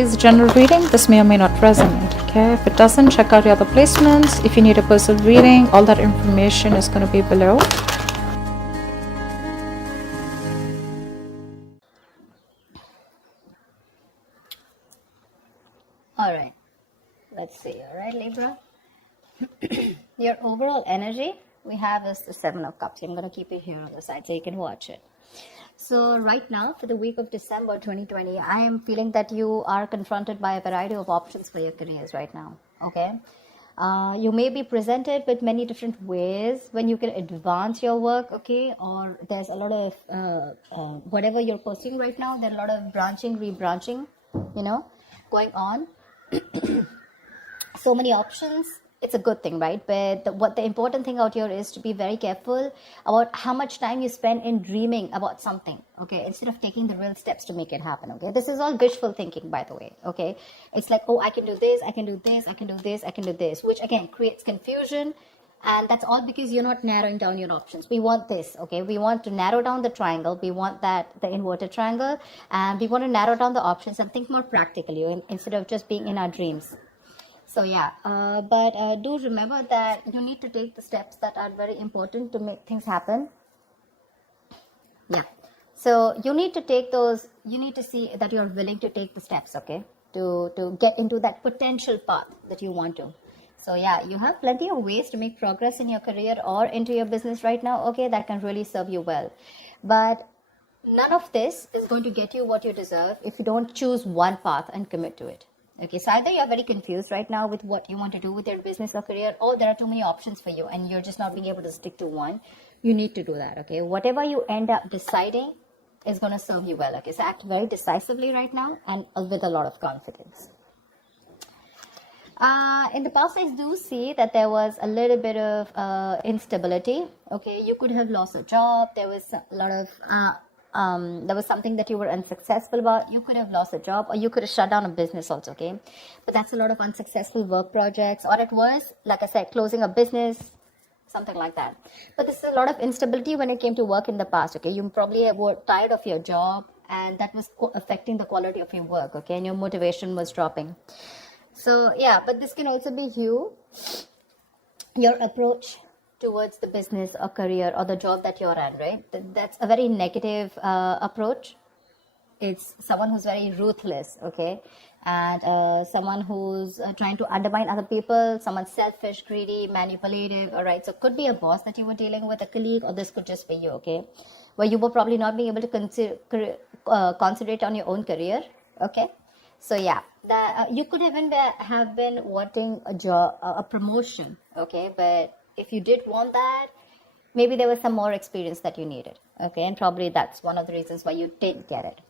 is a general reading. This may or may not resonate. Okay, if it doesn't, check out your other placements. If you need a personal reading, all that information is going to be below. All right, let's see. All right, Libra. Your overall energy we have is the Seven of Cups. I'm going to keep it here on the side so you can watch it. So right now, for the week of December 2020, I am feeling that you are confronted by a variety of options for your careers right now. Okay. You may be presented with many different ways when you can advance your work, okay, or there's a lot of whatever you're pursuing right now, there's a lot of branching, rebranching, going on. So many options. It's a good thing, right? But the important thing out here is to be very careful about how much time you spend in dreaming about something, okay, instead of taking the real steps to make it happen. Okay, this is all wishful thinking, by the way. Okay, it's like, oh, I can do this, I can do this, I can do this, I can do this, which again creates confusion. And that's all because you're not narrowing down your options. We want this, okay? We want to narrow down the triangle. We want the inverted triangle, and we want to narrow down the options and think more practically instead of just being in our dreams. So yeah, but do remember that you need to take the steps that are very important to make things happen. Yeah, so you need to take those, you need to see that you're willing to take the steps, okay, to get into that potential path that you want to. So yeah, you have plenty of ways to make progress in your career or into your business right now, okay, that can really serve you well. But none of this is going to get you what you deserve if you don't choose one path and commit to it. Okay, so either you're very confused right now with what you want to do with your business or career, or there are too many options for you and you're just not being able to stick to one. You need to do that, okay? Whatever you end up deciding is going to serve you well, okay? So act very decisively right now and with a lot of confidence. In the past, I do see that there was a little bit of instability, okay? You could have lost a job. There was a lot of... there was something that you were unsuccessful about. You could have lost a job, or you could have shut down a business also, okay? But that's a lot of unsuccessful work projects, or it was, like I said, closing a business, something like that. But this is a lot of instability when it came to work in the past, okay? You probably were tired of your job, and that was affecting the quality of your work, okay? And your motivation was dropping. So yeah, but this can also be your approach towards the business or career or the job that you're in, right? That's a very negative approach. It's someone who's very ruthless, okay? And someone who's trying to undermine other people, someone selfish, greedy, manipulative, all right? So it could be a boss that you were dealing with, a colleague, or this could just be you, okay? Where you were probably not being able to concentrate on your own career, okay? So yeah, you could even have been wanting a job, a promotion, okay? But if you did want that, maybe there was some more experience that you needed, okay? And probably that's one of the reasons why you didn't get it.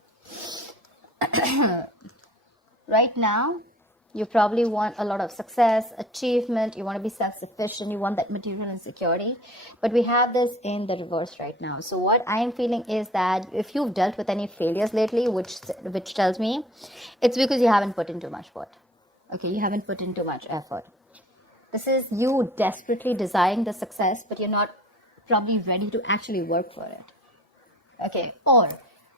Right now, you probably want a lot of success, achievement, you want to be self-sufficient, you want that material and security. But we have this in the reverse right now. So what I am feeling is that if you've dealt with any failures lately, which tells me it's because you haven't put in too much work, okay? You haven't put in too much effort. This is you desperately desiring the success, but you're not probably ready to actually work for it. Okay. Or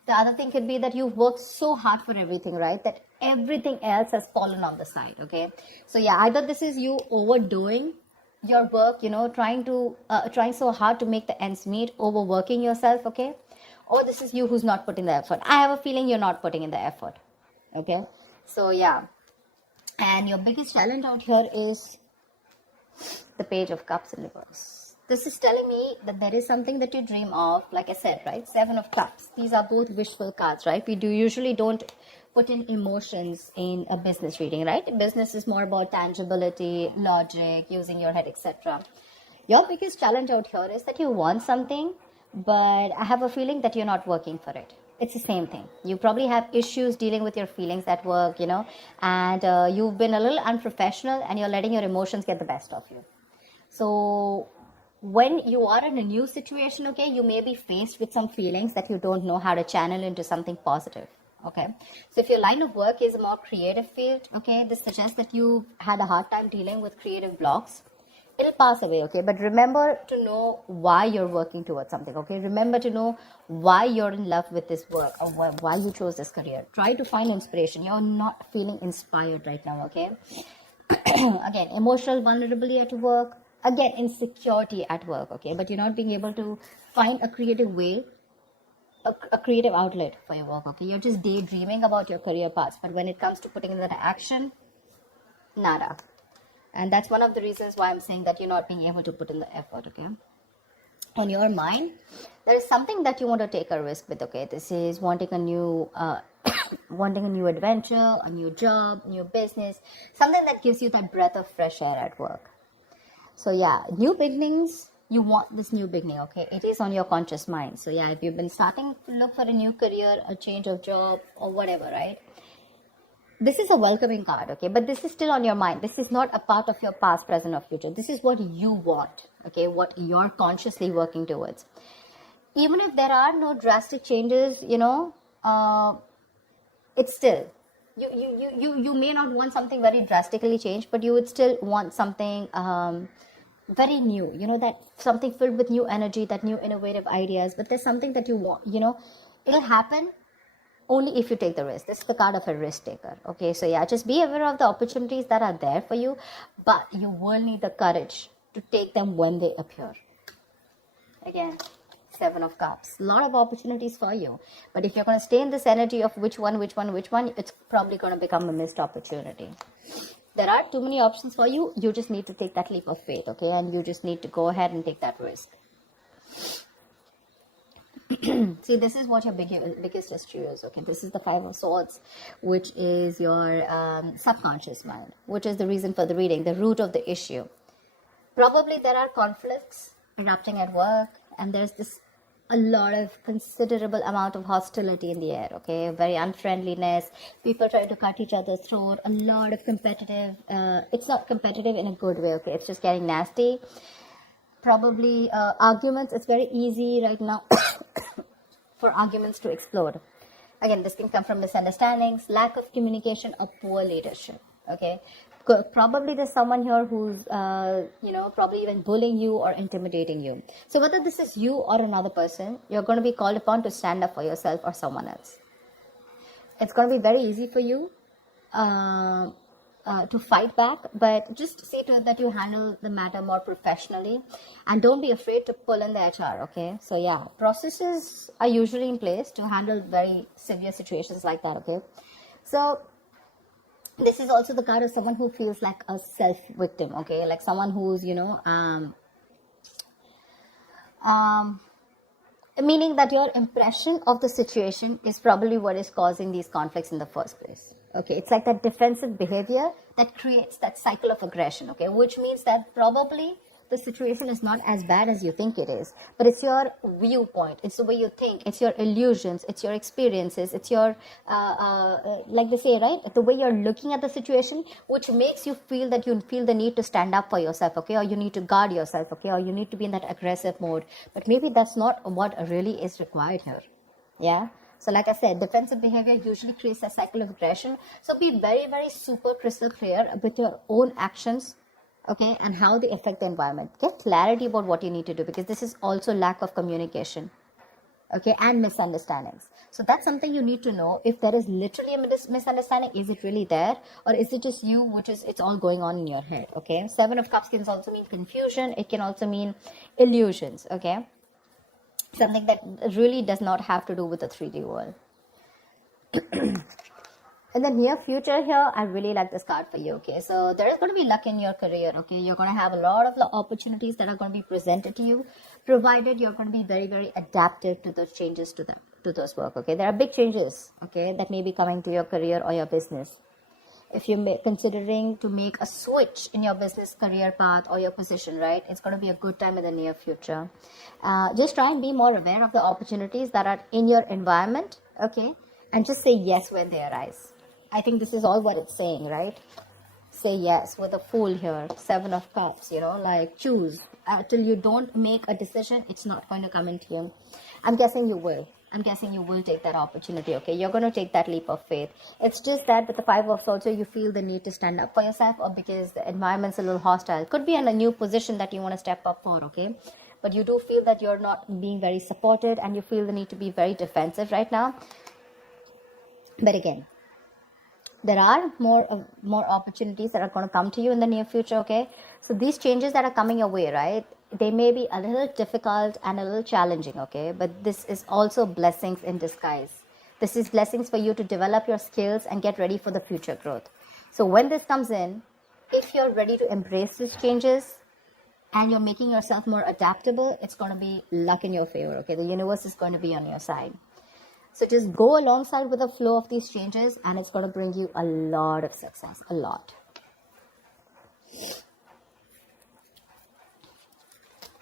the other thing could be that you've worked so hard for everything, right? That everything else has fallen on the side. Okay. So yeah, either this is you overdoing your work, trying so hard to make the ends meet, overworking yourself. Okay. Or this is you who's not putting the effort. I have a feeling you're not putting in the effort. Okay. So yeah. And your biggest challenge out here is the Page of Cups in reverse. This is telling me that there is something that you dream of, like I said, right? Seven of Cups. These are both wishful cards, right? We usually don't put in emotions in a business reading, right? Business is more about tangibility, logic, using your head, etc. Your biggest challenge out here is that you want something, but I have a feeling that you're not working for it. It's the same thing. You probably have issues dealing with your feelings at work, and you've been a little unprofessional and you're letting your emotions get the best of you. So when you are in a new situation, okay, you may be faced with some feelings that you don't know how to channel into something positive, okay? So if your line of work is a more creative field, okay, this suggests that you had a hard time dealing with creative blocks. it'll pass away, okay? But remember to know why you're working towards something, okay? Remember to know why you're in love with this work, or why you chose this career. Try to find inspiration. You're not feeling inspired right now, okay? Again, emotional vulnerability at work. Again, insecurity at work, okay? But you're not being able to find a creative way, a creative outlet for your work, okay? You're just daydreaming about your career paths, but when it comes to putting in that action, nada. And that's one of the reasons why I'm saying that you're not being able to put in the effort, okay? On your mind, there is something that you want to take a risk with, okay? This is wanting a new wanting a new adventure, a new job, new business, something that gives you that breath of fresh air at work. So yeah, new beginnings, you want this new beginning, okay? It is on your conscious mind. So yeah, if you've been starting to look for a new career, a change of job, or whatever, right? This is a welcoming card, okay? But this is still on your mind. This is not a part of your past, present, or future. This is what you want, okay? What you're consciously working towards. Even if there are no drastic changes, it's still, you may not want something very drastically changed, but you would still want something very new, that something filled with new energy, that new innovative ideas. But there's something that you want, it'll happen only if you take the risk. This is the card of a risk taker, okay? So yeah, just be aware of the opportunities that are there for you, but you will need the courage to take them when they appear. Again, 7 of Cups. A lot of opportunities for you. But if you're going to stay in this energy of which one, it's probably going to become a missed opportunity. There are too many options for you. You just need to take that leap of faith, okay? And you just need to go ahead and take that risk. See, this is what your biggest issue is, okay? This is the 5 of Swords, which is your subconscious mind, which is the reason for the reading, the root of the issue. Probably there are conflicts erupting at work, and there's a lot of considerable amount of hostility in the air, okay? Very unfriendliness, people trying to cut each other's throat, a lot of competitive, it's not competitive in a good way, okay? It's just getting nasty. Probably arguments, it's very easy right now for arguments to explode. Again, this can come from misunderstandings, lack of communication, or poor leadership, okay? Probably there's someone here who's, probably even bullying you or intimidating you. So whether this is you or another person, you're going to be called upon to stand up for yourself or someone else. It's going to be very easy for you to fight back, but just see to it that you handle the matter more professionally, and don't be afraid to pull in the HR, okay? So yeah, processes are usually in place to handle very severe situations like that, okay? So this is also the card of someone who feels like a self-victim, okay? Like someone who's, meaning that your impression of the situation is probably what is causing these conflicts in the first place, okay? It's like that defensive behavior that creates that cycle of aggression, okay? Which means that probably the situation is not as bad as you think it is, but it's your viewpoint, it's the way you think, it's your illusions, it's your experiences, it's your like they say, right, the way you're looking at the situation, which makes you feel that you feel the need to stand up for yourself, okay? Or you need to guard yourself, okay? Or you need to be in that aggressive mode, but maybe that's not what really is required here. Yeah, so like I said, defensive behavior usually creates a cycle of aggression. So be very, very super crystal clear with your own actions, okay, and how they affect the environment. Get clarity about what you need to do, because this is also lack of communication, okay, and misunderstandings. So that's something you need to know. If there is literally a misunderstanding, is it really there, or is it just you, it's all going on in your head, okay? 7 of Cups can also mean confusion. It can also mean illusions, okay? Something that really does not have to do with the 3D world. In the near future here, I really like this card for you, okay? So there is going to be luck in your career, okay? You're going to have a lot of opportunities that are going to be presented to you, provided you're going to be very, very adaptive to those changes to those work, okay? There are big changes, okay, that may be coming to your career or your business. If you're considering to make a switch in your business career path or your position, right, it's going to be a good time in the near future. Just try and be more aware of the opportunities that are in your environment, okay? And just say yes when they arise. I think this is all what it's saying, right? Say yes with a Fool here, 7 of Cups, like choose. Till you don't make a decision, it's not going to come into you. I'm guessing you will. I'm guessing you will take that opportunity, okay? You're going to take that leap of faith. It's just that with the Five of Swords, you feel the need to stand up for yourself, or because the environment's a little hostile. Could be in a new position that you want to step up for, okay? But you do feel that you're not being very supported, and you feel the need to be very defensive right now. But again, there are more opportunities that are going to come to you in the near future, okay? So these changes that are coming your way, right, they may be a little difficult and a little challenging, okay? But this is also blessings in disguise. This is blessings for you to develop your skills and get ready for the future growth. So when this comes in, if you're ready to embrace these changes and you're making yourself more adaptable, it's going to be luck in your favor, okay? The universe is going to be on your side. So just go alongside with the flow of these changes, and it's going to bring you a lot of success, a lot.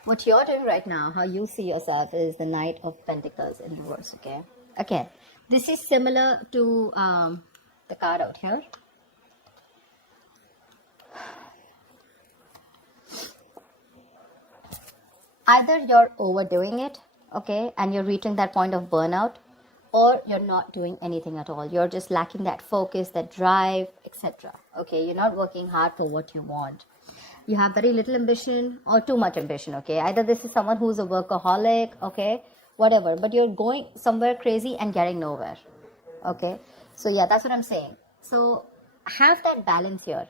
What you're doing right now, how you see yourself, is the Knight of Pentacles in reverse, okay? Again, this is similar to the card out here. Either you're overdoing it, okay, and you're reaching that point of burnout, or you're not doing anything at all. You're just lacking that focus, that drive, etc. Okay, you're not working hard for what you want. You have very little ambition or too much ambition, okay? Either this is someone who's a workaholic, okay, whatever, but you're going somewhere crazy and getting nowhere, okay? So yeah, that's what I'm saying. So have that balance here.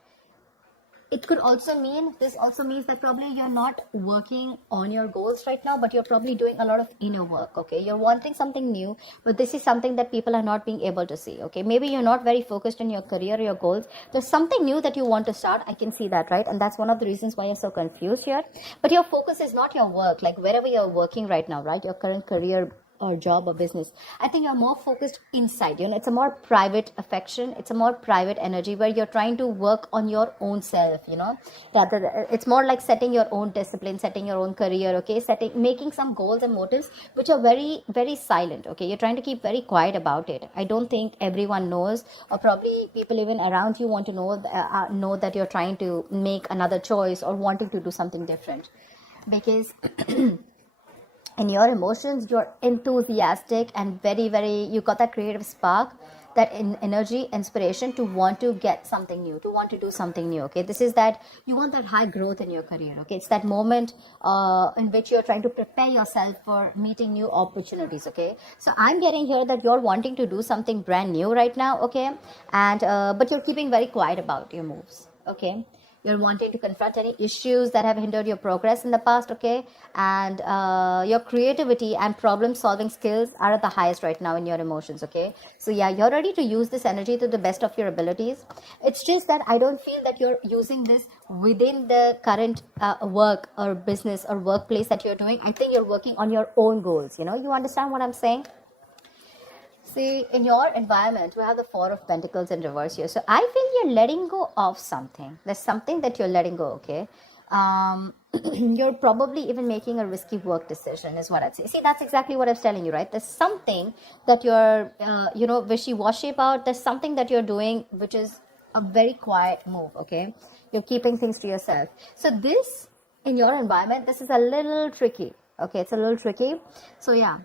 It could also mean, this also means that probably you're not working on your goals right now, but you're probably doing a lot of inner work, okay? You're wanting something new, but this is something that people are not being able to see, okay? Maybe you're not very focused on your career, your goals. There's something new that you want to start. I can see that, right? And that's one of the reasons why you're so confused here. But your focus is not your work, like wherever you're working right now, right? Your current career or job or business. I think you're more focused inside, it's a more private affection. It's a more private energy where you're trying to work on your own self, rather it's more like setting your own discipline, setting your own career, okay, making some goals and motives which are very, very silent, okay? You're trying to keep very quiet about it. I don't think everyone knows, or probably people even around you want to know that you're trying to make another choice or wanting to do something different, because in your emotions, you're enthusiastic and very, very, you got that creative spark, that energy, inspiration to want to get something new, to want to do something new, okay? This is that you want that high growth in your career, okay? It's that moment in which you're trying to prepare yourself for meeting new opportunities, okay? So I'm getting here that you're wanting to do something brand new right now, okay? And but you're keeping very quiet about your moves, okay? You're wanting to confront any issues that have hindered your progress in the past, okay? And your creativity and problem-solving skills are at the highest right now in your emotions, okay? So yeah, you're ready to use this energy to the best of your abilities. It's just that I don't feel that you're using this within the current work or business or workplace that you're doing. I think you're working on your own goals, you understand what I'm saying? See, in your environment, we have the Four of Pentacles in reverse here. So I feel you're letting go of something. There's something that you're letting go, okay? You're probably even making a risky work decision is what I'd say. See, that's exactly what I was telling you, right? There's something that you're, wishy-washy about. There's something that you're doing which is a very quiet move, okay? You're keeping things to yourself. So this, in your environment, this is a little tricky, okay? It's a little tricky. So yeah.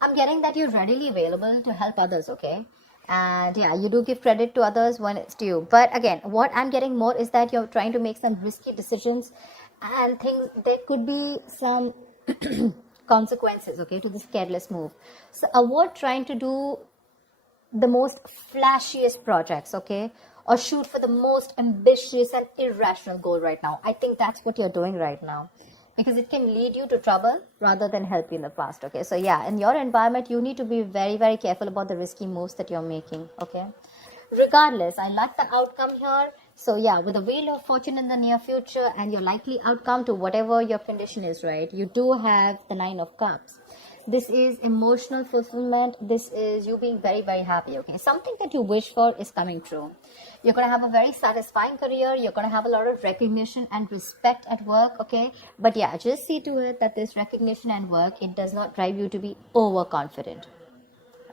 I'm getting that you're readily available to help others, okay? And yeah, you do give credit to others when it's due. But again, what I'm getting more is that you're trying to make some risky decisions and things. There could be some consequences, okay, to this careless move. So avoid trying to do the most flashiest projects, okay? Or shoot for the most ambitious and irrational goal right now. I think that's what you're doing right now, because it can lead you to trouble rather than help you in the past, okay? So yeah, in your environment, you need to be very, very careful about the risky moves that you're making, okay? Regardless, I like the outcome here. So yeah, with the Wheel of Fortune in the near future and your likely outcome to whatever your condition is, right? You do have the Nine of Cups. This is emotional fulfillment. This is you being very, very happy, okay? Something that you wish for is coming true. You're going to have a very satisfying career. You're going to have a lot of recognition and respect at work, okay? But yeah, just see to it that this recognition and work, it does not drive you to be overconfident,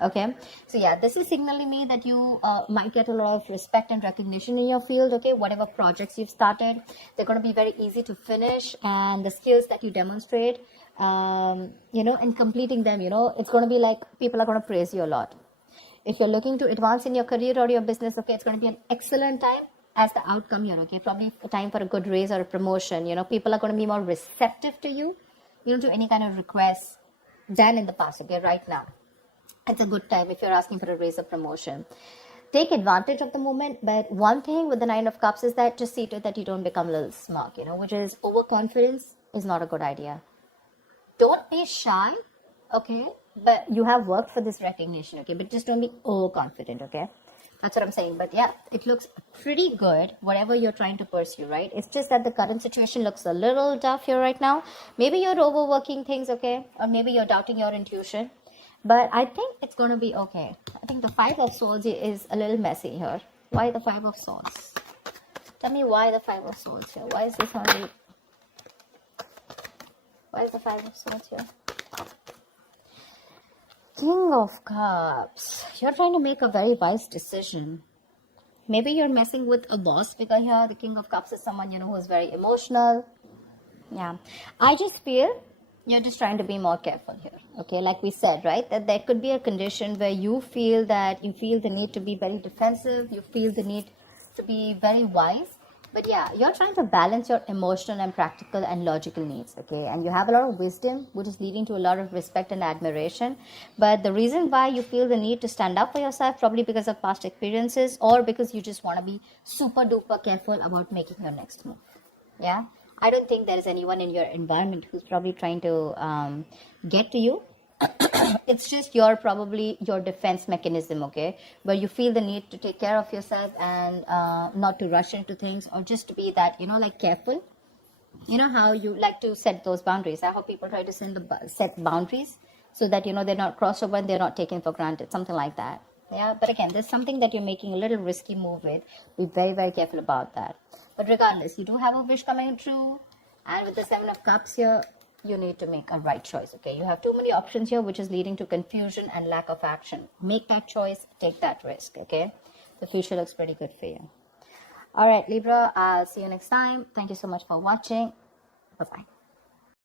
okay? So yeah, this is signaling me that you might get a lot of respect and recognition in your field, okay? Whatever projects you've started, they're going to be very easy to finish, and the skills that you demonstrate and completing them, it's going to be like people are going to praise you a lot. If you're looking to advance in your career or your business, okay, it's going to be an excellent time as the outcome here, okay? Probably a time for a good raise or a promotion. People are going to be more receptive to you, to any kind of requests than in the past, okay? Right now, it's a good time if you're asking for a raise or promotion. Take advantage of the moment, but one thing with the Nine of Cups is that just see to it that you don't become a little smug, which is overconfidence is not a good idea. Don't be shy, okay? But you have worked for this recognition, okay? But just don't be overconfident, okay? That's what I'm saying. But yeah, it looks pretty good, whatever you're trying to pursue, right? It's just that the current situation looks a little tough here right now. Maybe you're overworking things, okay? Or maybe you're doubting your intuition. But I think it's going to be okay. I think the Five of Swords is a little messy here. Why the Five of Swords? Tell me why the Five of Swords here. Why is this only... Why is the Five of Swords here? King of Cups. You're trying to make a very wise decision. Maybe you're messing with a boss because here the King of Cups is someone, who is very emotional. Yeah. I just feel you're just trying to be more careful here. Okay, like we said, right? That there could be a condition where you feel the need to be very defensive. You feel the need to be very wise. But yeah, you're trying to balance your emotional and practical and logical needs, okay? And you have a lot of wisdom, which is leading to a lot of respect and admiration. But the reason why you feel the need to stand up for yourself, probably because of past experiences or because you just want to be super duper careful about making your next move. Yeah? I don't think there is anyone in your environment who's probably trying to get to you. It's just your defense mechanism, okay, where you feel the need to take care of yourself and not to rush into things, or just to be that like careful. How you like to set those boundaries. I hope people try to set boundaries so that they're not crossed over and they're not taken for granted, something like that. Yeah, but again, there's something that you're making a little risky move with. Be very, very careful about that. But regardless, you do have a wish coming true, and with the Seven of Cups here, you need to make a right choice, okay? You have too many options here, which is leading to confusion and lack of action. Make that choice, take that risk, okay? The future looks pretty good for you. All right, Libra, I'll see you next time. Thank you so much for watching. Bye-bye.